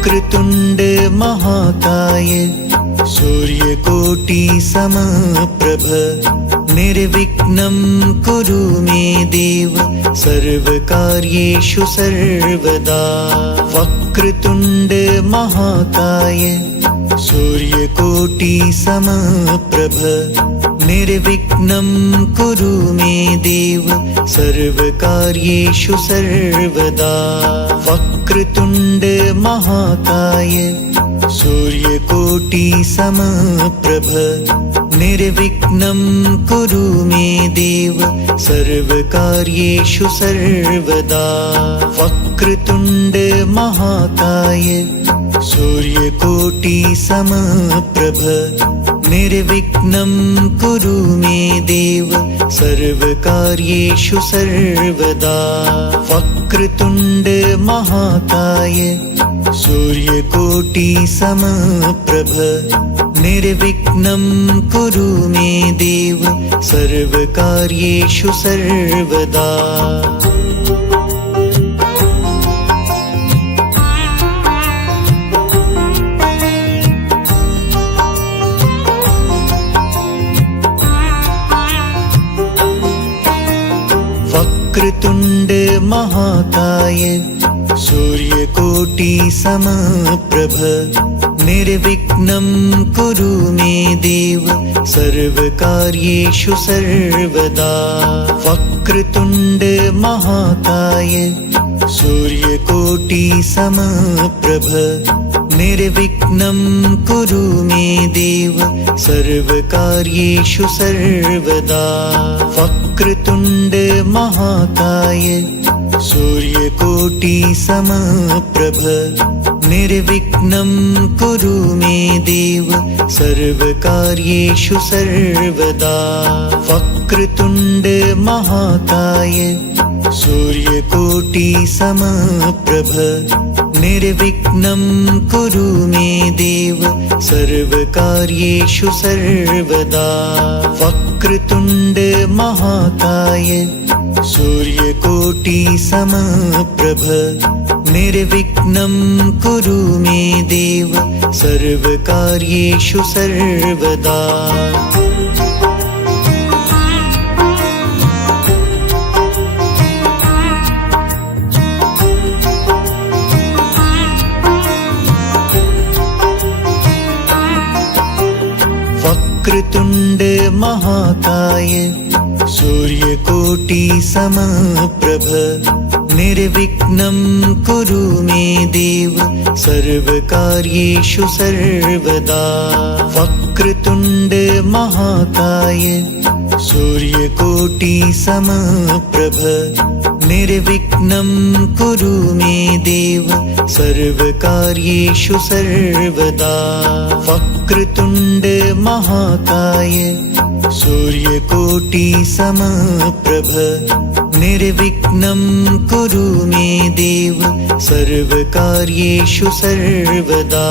वक्रतुंड महाकाय सूर्यकोटि समप्रभ निर्विघ्नं कुरु मे देव सर्वकार्येषु सर्वदा। वक्रतुंड महाकाय सूर्यकोटि समप्रभ निर्विघ्नं कुरु मे देव सर्वकार्येषु सर्वदा। वक्रतुंड महाकाय सूर्यकोटि समप्रभ निर्विघ्नं कुरु मे देव सर्वकार्येषु सर्वदा। वक्रतुंड महाकाय सूर्यकोटि समप्रभ निर्विघ्नं कुरु मे देव सर्वकार्येषु सर्वदा। वक्रतुंड महाकाय सूर्यकोटि समप्रभ निर्विघ्नं कुरु मे देव सर्वकार्येषु सर्वदा। वक्रतुंड महाकाय सूर्यकोटि समप्रभ निर्विघ्नं कुरु मे देव सर्वकार्येषु सर्वदा। वक्रतुंड महाकाय सूर्यकोटि समप्रभ निर्विघ्नं कुरु मे देव सर्वकार्येषु सर्वदा। वक्रतुंड महाकाय सूर्यकोटि समप्रभ निर्विघ्नं कुरु मे देव सर्वकार्येषु सर्वदा। वक्रतुंड महाकाय सूर्यकोटि समप्रभ निर्विघ्नं कुरु मे देव सर्वकार्येषु सर्वदा। वक्रतुंड महाकाय सूर्यकोटि समप्रभ निर्विघ्नं कुरु मे देव सर्वकार्येषु सर्वदा। वक्रतुंड महाकाय सूर्यकोटि समप्रभ निर्विघ्नं कुरु मे देव सर्वकार्येषु सर्वदा। वक्रतुंड महाकाय सूर्यकोटि समप्रभ निर्विघ्नं कुरु मे देव सर्वकार्येषु सर्वदा। वक्रतुंड महाकाय सूर्यकोटि समप्रभ निर्विघ्नं कुरु मे देव सर्वकार्येषु सर्वदा।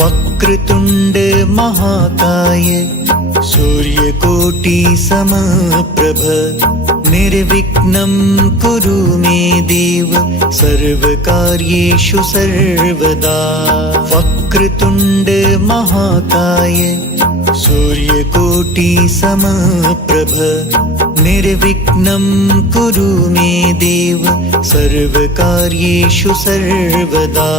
वक्रतुंड महाकाय सूर्यकोटि समप्रभ निर्विघ्नं कुरु मे देव सर्वकार्येषु सर्वदा। वक्रतुंड महाकाय सूर्यकोटि समप्रभ निर्विघ्नं कुरु मे देव सर्वकार्येषु सर्वदा।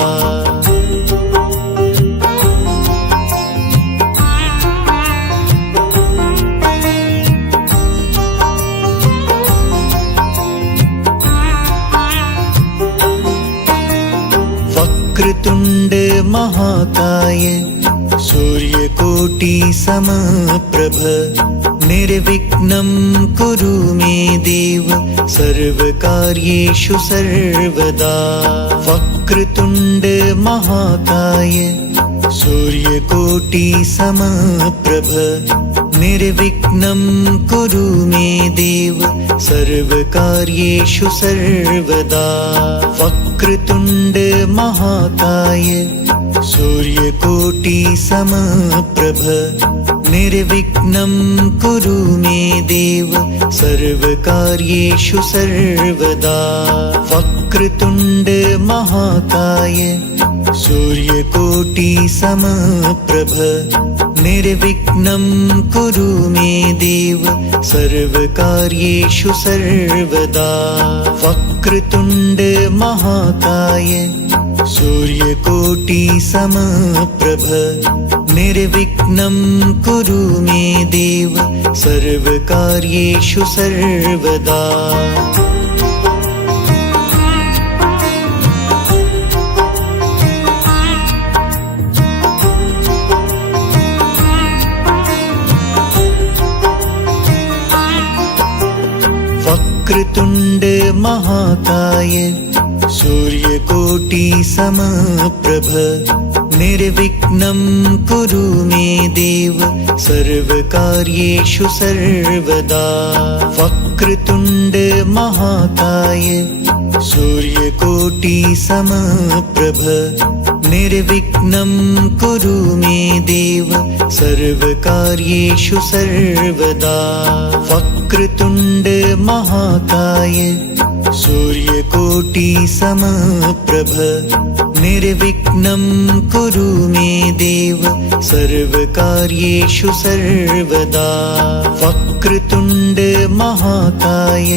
वक्रतुंड महाकाय सूर्यकोटि समप्रभ निर्विघ्नं कुरु मे देव सर्वकार्येषु सर्वदा। वक्रतुंड महाकाय सूर्यकोटि समप्रभ निर्विघ्नं कुरु मे देव सर्वकार्येषु सर्वदा। वक्रतुंड महाकाय सूर्यकोटि समप्रभ निर्विघ्नं कुरु मे देव सर्वकार्येषु सर्वदा। वक्रतुंड महाकाय सूर्यकोटि समप्रभ निर्विघ्नं कुरु मे देव सर्वकार्येषु सर्वदा। वक्रतुण्ड महाकाय सूर्यकोटि समप्रभ निर्विघ्नं कुरु मे देव सर्वकार्येषु सर्वदा। वक्रतुण्ड महाकाय सूर्यकोटि समप्रभ निर्विघ्नं कुरु मे देव सर्वकार्येषु सर्वदा। वक्रतुण्ड महाकाय सूर्यकोटि समप्रभ निर्विघ्नं कुरु मे देव सर्वकार्येषु सर्वदा। वक्रतुण्ड महाकाय सूर्यकोटि समप्रभ निर्विघ्नं कुरु मे देव सर्वकार्येषु सर्वदा। वक्रतुण्ड महाकाय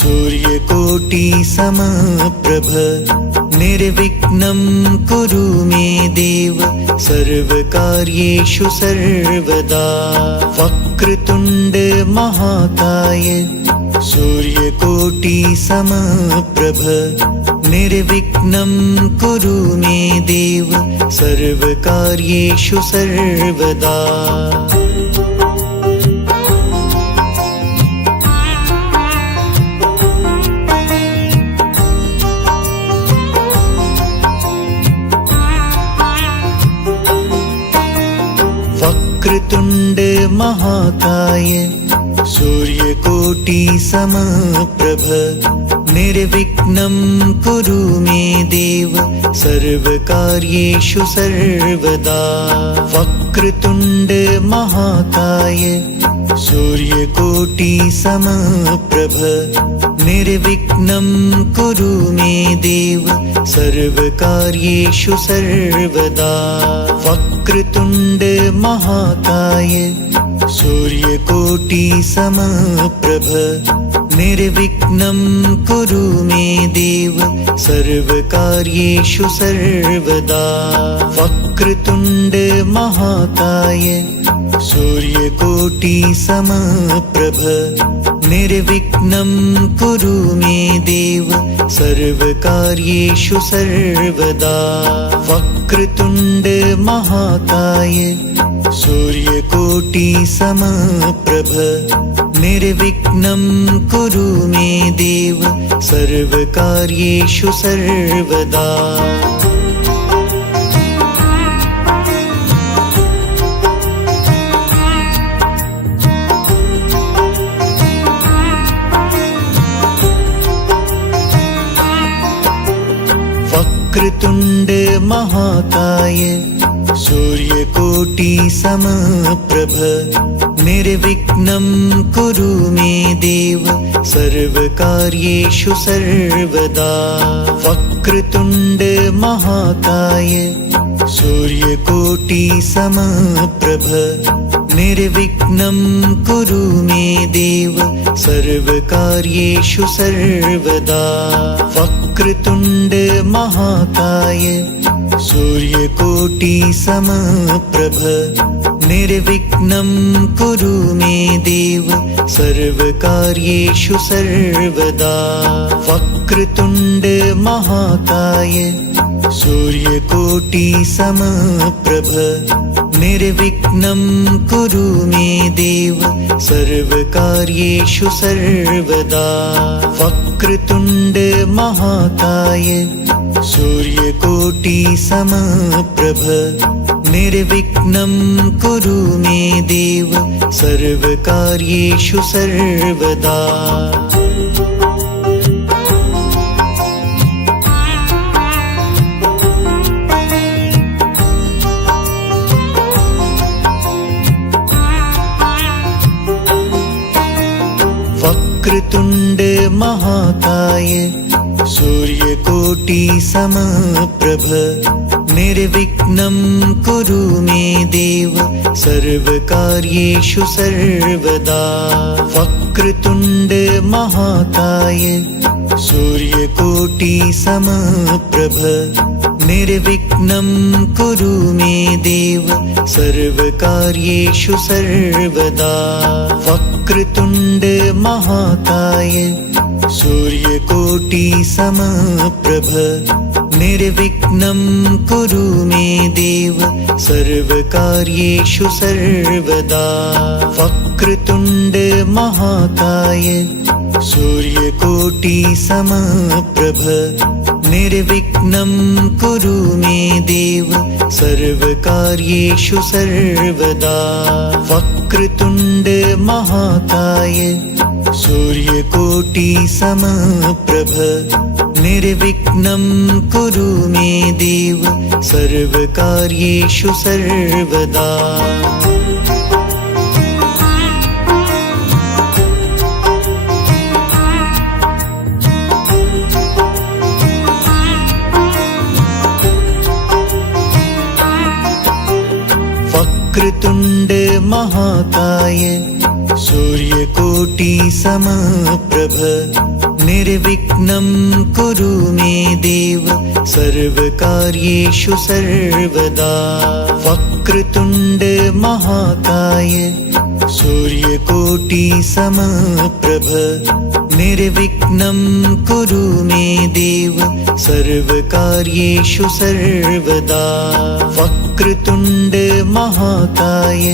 सूर्यकोटि समप्रभ निर्विघ्नं कुरु मे देव सर्वकार्येषु सर्वदा। वक्रतुण्ड महाकाय सूर्यकोटि समप्रभ निर्विघ्नं कुरु मे देव सर्वकार्येषु सर्वदा। वक्रतुण्ड महाकाय सूर्यकोटि समप्रभ निर्विघ्नं कुरु मे देव सर्वकार्येषु सर्वदा। वक्रतुण्ड महाकाय सूर्यकोटि समप्रभ निर्विघ्नं कुरु मे देव सर्वकार्येषु सर्वदा। वक्रतुण्ड महाकाय सूर्यकोटि समप्रभ निर्विघ्नं कुरु मे देव सर्वकार्येषु सर्वदा। वक्रतुण्ड महाकाय सूर्यकोटि समप्रभ निर्विघ्नं कुरु मे देव सर्वकार्येषु सर्वदा। वक्रतुण्ड महाकाय सूर्यकोटि समप्रभ निर्विघ्नं कुरु मे देव सर्वकार्येषु सर्वदा। वक्रतुण्ड महाकाय सूर्यकोटि समप्रभ निर्विघ्नं कुरु मे देव सर्वकार्येषु सर्वदा। वक्रतुण्ड महाकाय सूर्यकोटि समप्रभ निर्विघ्नं कुरु मे देव सर्वकार्येषु सर्वदा। वक्रतुण्ड महाकाय सूर्यकोटि समप्रभ निर्विघ्नं कुरु मे देव सर्वकार्येषु सर्वदा। वक्रतुण्ड महाकाय सूर्यकोटि समप्रभ निर्विघ्नं कुरु मे देव सर्वकार्येषु सर्वदा। वक्रतुण्ड महाकाय सूर्यकोटि समप्रभ निर्विघ्नं कुरु मे देव सर्वकार्येषु सर्वदा। वक्रतुण्ड महाकाय सूर्यकोटि सूर्यकोटि समप्रभ निर्विघ्नं कुरु मे देव सर्वकार्येषु सर्वदा। वक्रतुण्ड महाकाय सूर्यकोटि समप्रभ निर्विघ्नं कुरु मे देव सर्वकार्येषु सर्वदा। वक्रतुण्ड महाकाय सूर्यकोटि समप्रभ निर्विघ्नं कुरु मे देव सर्वकार्येषु सर्वदा। वक्रतुण्ड महाकाय सूर्यकोटि समप्रभ निर्विघ्नं कुरु मे देव सर्वकार्येषु सर्वदा। वक्रतुण्ड महाकाय सूर्यकोटि समप्रभ निर्विघ्नं कुरु मे देव सर्वकार्येषु सर्वदा। वक्रतुण्ड महाकाय सूर्यकोटि समप्रभ निर्विघ्नं कुरु मे देव सर्वकार्येषु सर्वदा। वक्रतुण्ड महाकाय सूर्यकोटि समप्रभ निर्विघ्नं कुरु मे देव सर्वकार्येषु सर्वदा। वक्रतुण्ड महाकाय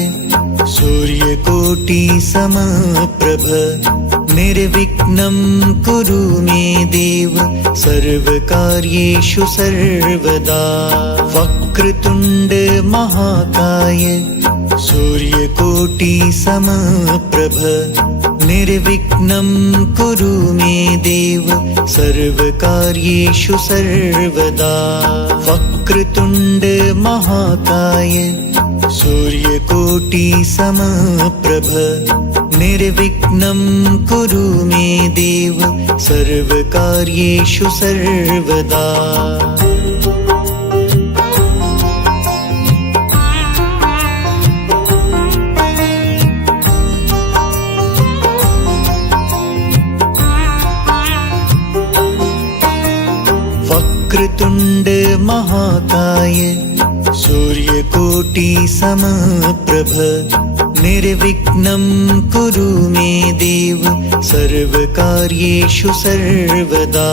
सूर्यकोटि समप्रभ निर्विघ्नं कुरु मे देव सर्वकार्येषु सर्वदा। वक्रतुण्ड महाकाय सूर्यकोटि समप्रभ निर्विघ्नं कुरु मे देव सर्वकार्येषु सर्वदा। वक्रतुण्ड महाकाय सूर्यकोटि समप्रभ निर्विघ्नं कुरु मे देव सर्वकार्येषु सर्वदा। वक्रतुण्ड महाकाय सूर्यकोटि समप्रभ निर्विघ्नं कुरु मे देव सर्वकार्येषु सर्वदा।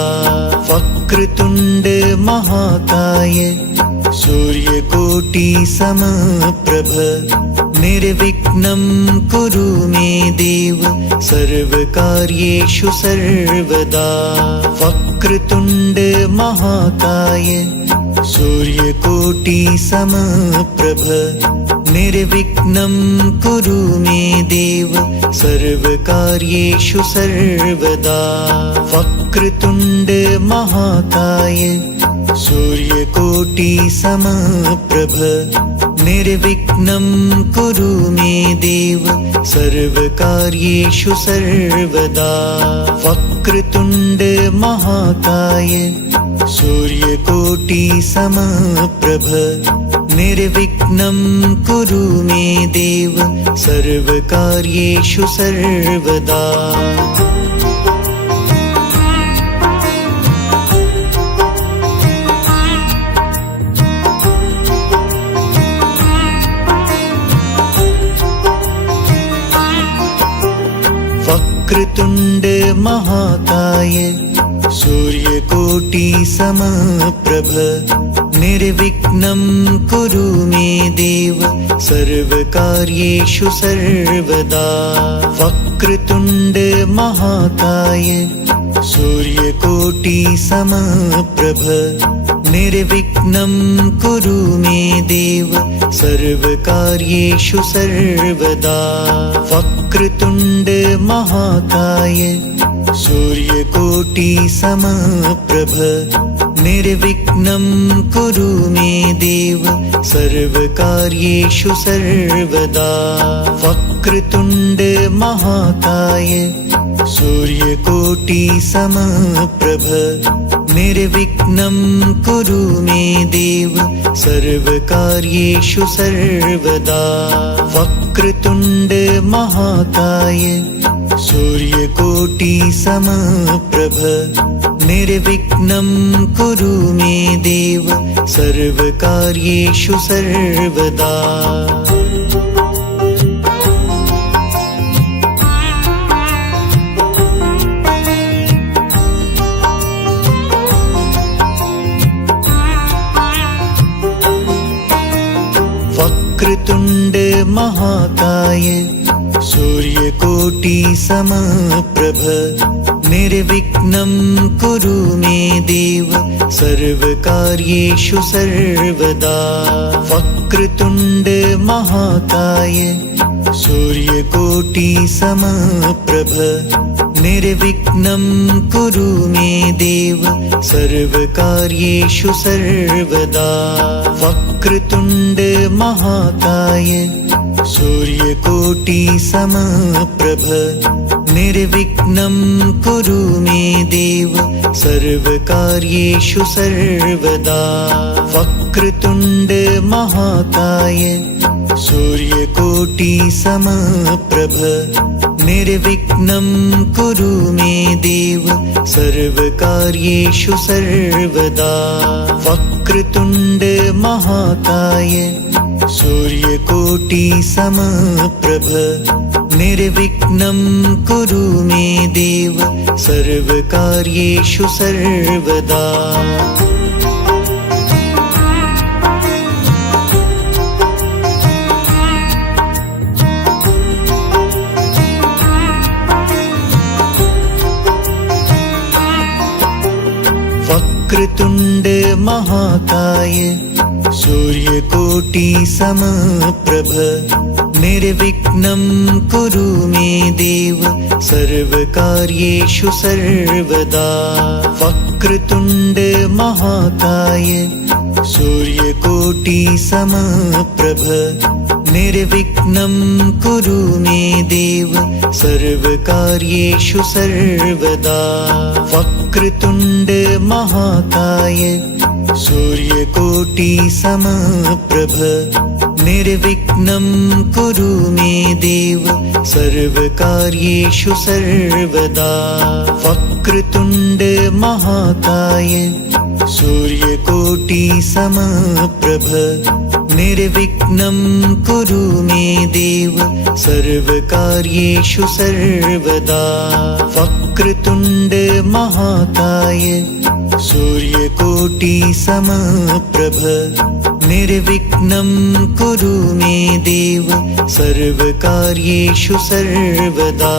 वक्रतुण्ड महाकाय सूर्यकोटि समप्रभ निर्विघ्नं कुरु मे देव सर्वकार्येषु सर्वदा। वक्रतुण्ड महाकाय सूर्यकोटि समप्रभ निर्विघ्नं कुरु मे देव सर्वकार्येषु सर्वदा। वक्रतुण्ड महाकाय सूर्यकोटि समप्रभ निर्विघ्नं कुरु मे देव सर्वकार्येषु सर्वदा। वक्रतुण्ड महाकाय सूर्यकोटि समप्रभ निर्विघ्नं कुरु मे देव सर्वकार्येषु सर्वदा। वक्रतुण्ड महाकाय सूर्यकोटि समप्रभ निर्विघ्नं कुरु मे देव सर्वकार्येषु सर्वदा। वक्रतुण्ड महाकाय सूर्यकोटि समप्रभ निर्विघ्नं कुरु मे देव सर्वकार्येषु सर्वदा। वक्रतुण्ड महाकाय सूर्यकोटि समप्रभ निर्विघ्नं कुरु मे देव सर्वकार्येषु सर्वदा। वक्रतुण्ड महाकाय सूर्यकोटि समप्रभ निर्विघ्नं कुरु मे देव सर्वकार्येषु सर्वदा। वक्रतुण्ड महाकाय सूर्यकोटि समप्रभ निर्विघ्नं कुरु मे देव सर्वकार्येषु सर्वदा। वक्रतुण्ड महाकाय सूर्यकोटि समप्रभ निर्विघ्नं कुरु मे देव सर्वकार्येषु सर्वदा। वक्रतुण्ड महाकाय सूर्यकोटि समप्रभ निर्विघ्नं कुरु मे देव सर्वकार्येषु सर्वदा। वक्रतुण्ड महाकाय सूर्यकोटि समप्रभ निर्विघ्नं कुरु मे देव सर्वकार्येषु सर्वदा। वक्रतुण्ड महाकाय सूर्यकोटि समप्रभ निर्विघ्नं कुरु मे देव सर्वकार्येषु सर्वदा। वक्रतुण्ड महाकाय सूर्यकोटि समप्रभ निर्विघ्नं कुरु मे देव सर्वकार्येषु सर्वदा। वक्रतुण्ड महाकाय सूर्यकोटि समप्रभ निर्विघ्नं कुरु मे देव सर्वकार्येषु सर्वदा। वक्रतुण्ड महाकाय सूर्यकोटि समप्रभ निर्विघ्नं कुरु मे देव सर्वकार्येषु सर्वदा। वक्रतुण्ड महाकाय सूर्यकोटि समप्रभ निर्विघ्नं कुरु मे देव सर्वकार्येषु सर्वदा। वक्रतुण्ड महाकाय सूर्यकोटि समप्रभ निर्विघ्नं कुरु मे देव सर्वकार्येषु सर्वदा। वक्रतुण्ड महाकाय सूर्यकोटि समप्रभ निर्विघ्नं कुरु मे देव सर्वकार्येषु सर्वदा।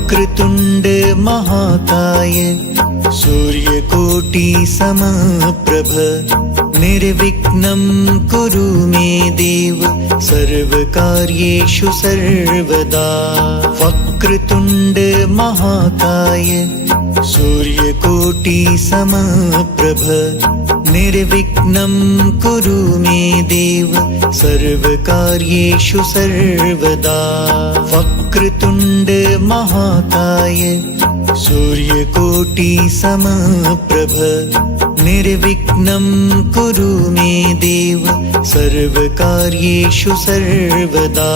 वक्रतुण्ड महाकाय सूर्यकोटि समप्रभ निर्विघ्नं कुरु मे देव सर्वकार्येषु सर्वदा। वक्रतुण्ड महाकाय सूर्यकोटि समप्रभ निर्विघ्नं कुरु मे देव सर्वकार्येषु सर्वदा। वक्रतुण्ड महाकाय सूर्यकोटि समप्रभ निर्विघ्नं कुरु मे देव सर्वकार्येषु सर्वदा।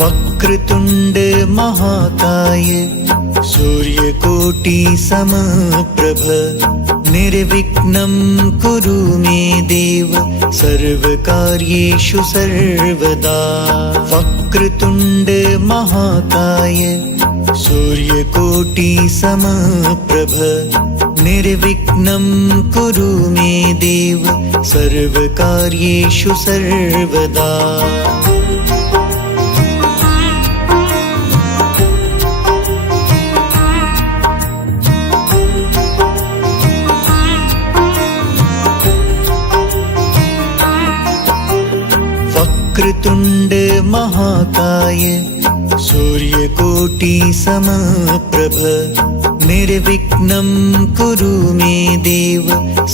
वक्रतुण्ड महाकाय सूर्यकोटि समप्रभ निर्विघ्नं कुरु मे देव सर्वकार्येषु सर्वदा। वक्रतुण्ड महाकाय सूर्यकोटि समप्रभ निर्विघ्नं कुरु मे देव सर्वकार्येषु सर्वदा। वक्रतुण्ड महाकाय सूर्यकोटि समप्रभ निर्विघ्नं कुरु मे देव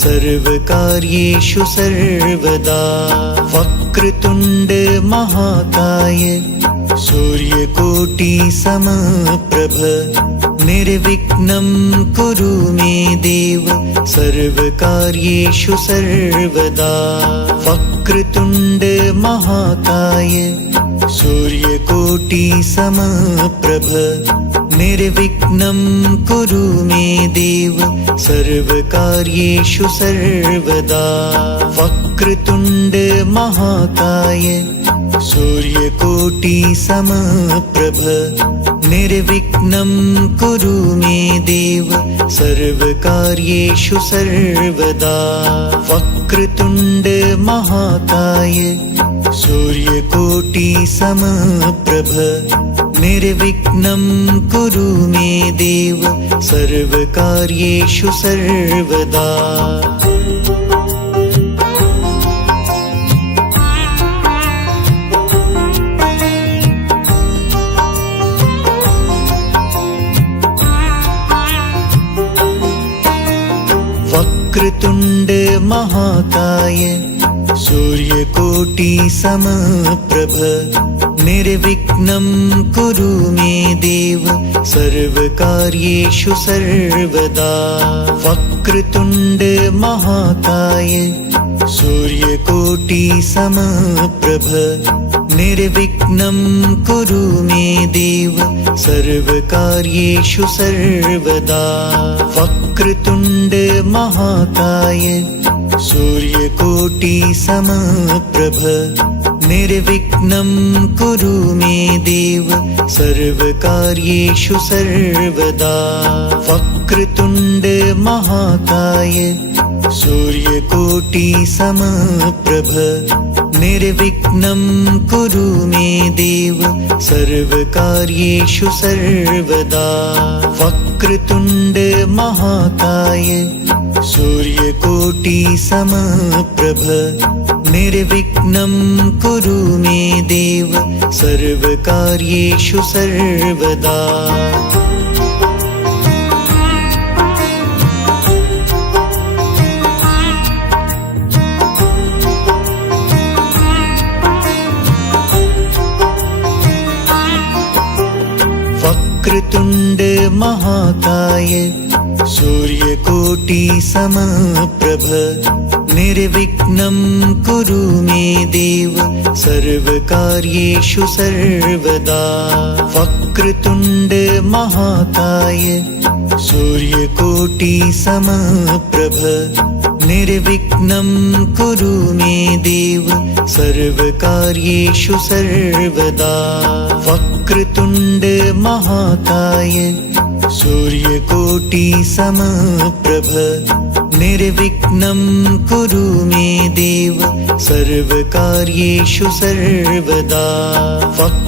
सर्वकार्येषु सर्वदा। वक्रतुण्ड महाकाय सूर्यकोटि समप्रभ निर्विघ्नं कुरु मे देव सर्वकार्येषु सर्वदा। वक्रतुण्ड महाकाय सूर्यकोटि समप्रभ निर्विघ्नं कुरु मे देव सर्वकार्येषु सर्वदा। वक्रतुण्ड महाकाय सूर्यकोटि समप्रभ निर्विघ्नं कुरु मे देव सर्वकार्येषु सर्वदा। वक्रतुण्ड महाकाय सूर्यकोटि समप्रभ निर्विघ्नं कुरु मे देव सर्वकार्येषु सर्वदा। वक्रतुण्ड महाकाय सूर्यकोटि समप्रभ निर्विघ्नं कुरु मे देव सर्वकार्येषु सर्वदा। वक्रतुण्ड महाकाय सूर्यकोटि समप्रभ निर्विघ्नं कुरु मे देव सर्वकार्येषु सर्वदा। वक्रतुण्ड महाकाय सूर्यकोटि समप्रभ निर्विघ्नं कुरु मे देव सर्वकार्येषु सर्वदा। वक्रतुण्ड महाकाय सूर्यकोटि समप्रभ निर्विघ्नं कुरु मे देव सर्वकार्येषु सर्वदा। वक्रतुण्ड महाकाय सूर्यकोटि समप्रभ निर्विघ्नं कुरु मे देव सर्वकार्येषु सर्वदा। वक्रतुण्ड महाकाय सूर्यकोटि समप्रभ निर्विघ्नं कुरु मे देव सर्वकार्येषु सर्वदा। वक्रतुण्ड महाकाय सूर्यकोटि समप्रभ निर्विघ्नं कुरु मे देव सर्वकार्येषु सर्वदा। वक्रतुण्ड महाकाय सूर्यकोटि समप्रभ निर्विघ्नं कुरु मे देव सर्वकार्येषु सर्वदा।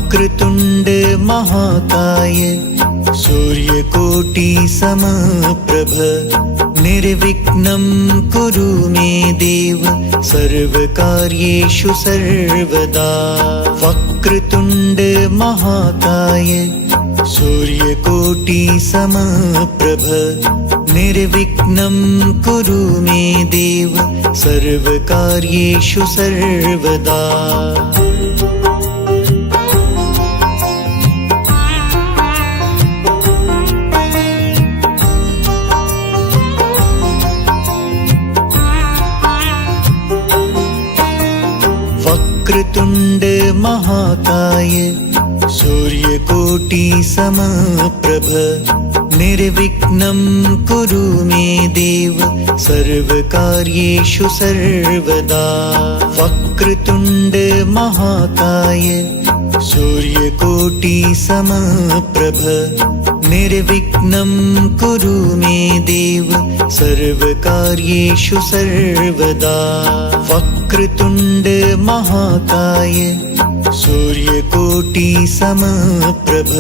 वक्रतुण्ड महाकाय सूर्यकोटि समप्रभ निर्विघ्नं कुरु मे देव सर्वकार्येषु सर्वदा। वक्रतुण्ड महाकाय सूर्यकोटि समप्रभ निर्विघ्नं कुरु मे देव सर्वकार्येषु सर्वदा। वक्रतुण्ड महाकाय सूर्यकोटि समप्रभ निर्विघ्नं कुरु मे देव सर्वकार्येषु सर्वदा। वक्रतुण्ड महाकाय सूर्यकोटि समप्रभ निर्विघ्नं कुरु मे देव सर्वकार्येषु सर्वदा। वक्रतुण्ड महाकाय सूर्यकोटि समप्रभ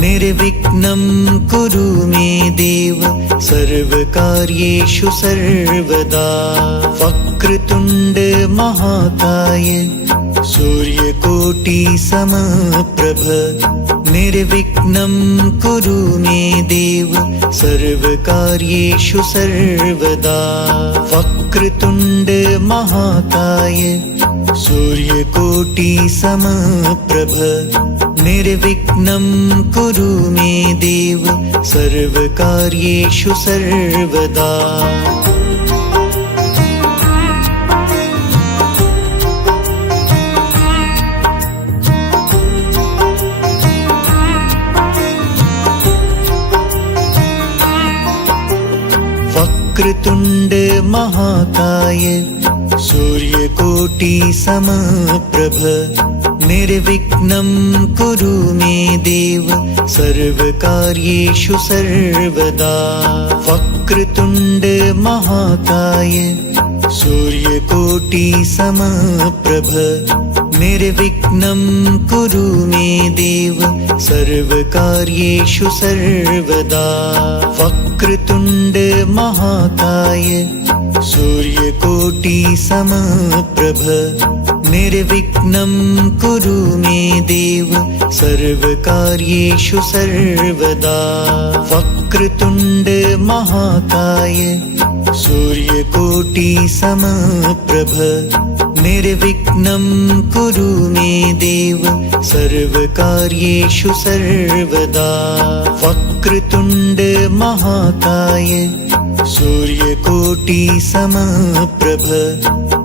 निर्विघ्नं कुरु मे देव सर्वकार्येषु सर्वदा। वक्रतुण्ड महाकाय सूर्यकोटि समप्रभ निर्विघ्नं कुरु मे देव सर्वकार्येषु सर्वदा। वक्रतुण्ड महाकाय सूर्यकोटि समप्रभ निर्विघ्नं कुरु मे देव सर्वकार्येषु सर्वदा। वक्रतुण्ड महाकाय सूर्यकोटि समप्रभ निर्विघ्नं कुरु मे देव सर्वकार्येषु सर्वदा। वक्रतुण्ड महाकाय सूर्यकोटि समप्रभ निर्विघ्नं कुरु मे देव सर्वकार्येषु सर्वदा। वक्रतुण्ड महाकाय सूर्यकोटि समप्रभ निर्विघ्नं कुरु मे देव सर्वकार्येषु सर्वदा। वक्रतुण्ड महाकाय सूर्यकोटि समप्रभ निर्विघ्नं कुरु मे देव सर्वकार्येषु सर्वदा। वक्रतुण्ड महाकाय सूर्यकोटि समप्रभ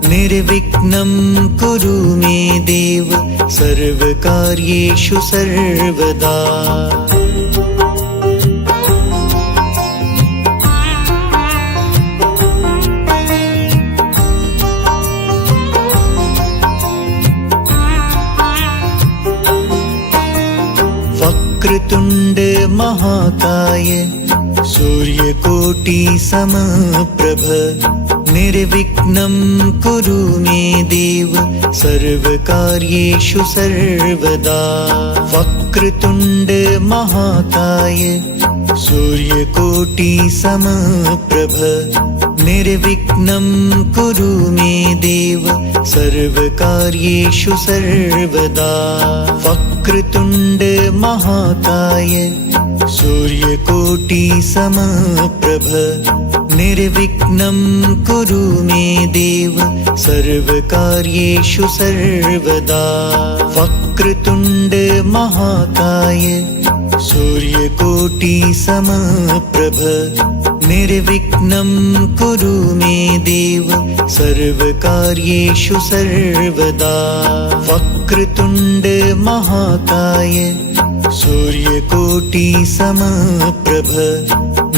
निर्विघ्नं कुरु मे देव सर्वकार्येषु सर्वदा। वक्रतुण्ड महाकाय सूर्यकोटि समप्रभ निर्विघ्नं कुरु मे देव सर्वकार्येषु सर्वदा। वक्रतुण्ड महाकाय सूर्यकोटि समप्रभ निर्विघ्नं कुरु मे देव सर्वकार्येषु सर्वदा। वक्रतुण्ड महाकाय सूर्यकोटि समप्रभ निर्विघ्नं कुरु मे देव सर्वकार्येषु सर्वदा। वक्रतुण्ड महाकाय सूर्यकोटि समप्रभ निर्विघ्नं कुरु मे देव सर्वकार्येषु सर्वदा। वक्रतुण्ड महाकाय सूर्यकोटि समप्रभ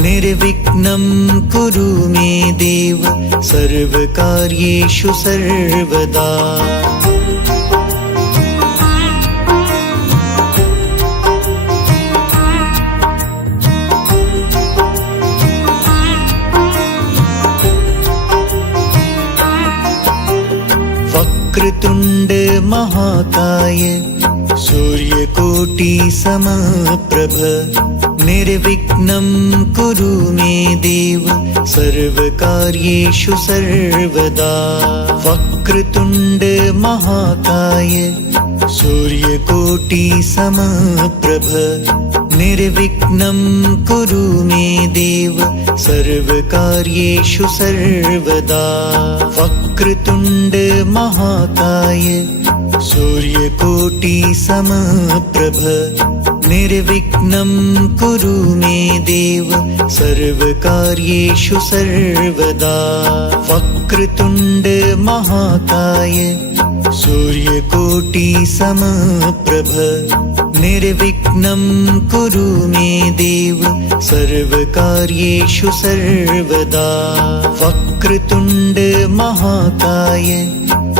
निर्विघ्नं कुरु मे देव सर्वकार्येषु सर्वदा। वक्रतुण्ड महाकाय सूर्यकोटि समप्रभ निर्विघ्नं कुरु मे देव सर्वकार्येषु सर्वदा। वक्रतुण्ड महाकाय सूर्यकोटि समप्रभ निर्विघ्नं कुरु मे देव सर्वकार्येषु सर्वदा। वक्रतुण्ड महाकाय सूर्यकोटि समप्रभ निर्विघ्नं कुरु मे देव सर्वकार्येषु सर्वदा। वक्रतुण्ड महाकाय सूर्यकोटि समप्रभ निर्विघ्नं कुरु मे देव सर्वकार्येषु सर्वदा। वक्रतुण्ड महाकाय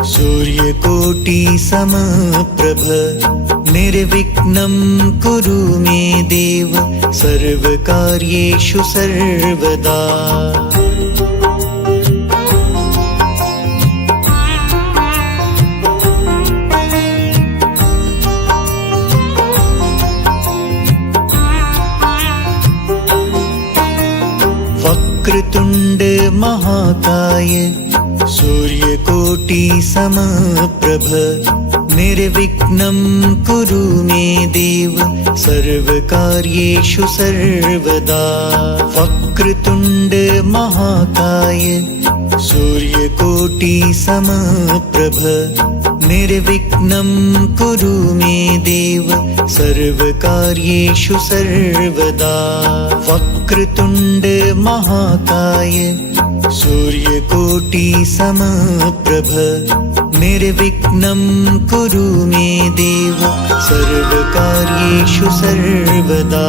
सूर्यकोटि समप्रभ निर्विघ्नं कुरु मे देव सर्वकार्येषु सर्वदा। वक्रतुण्ड महाकाय सूर्यकोटि समप्रभ निर्विघ्नं कुरु मे देव सर्वकार्येषु सर्वदा। वक्रतुण्ड महाकाय सूर्यकोटि समप्रभ निर्विघ्नं कुरु मे देव सर्वकार्येषु सर्वदा। वक्रतुण्ड महाकाय सूर्यकोटि समप्रभ निर्विघ्नं कुरु मे देव सर्वकार्येषु सर्वदा।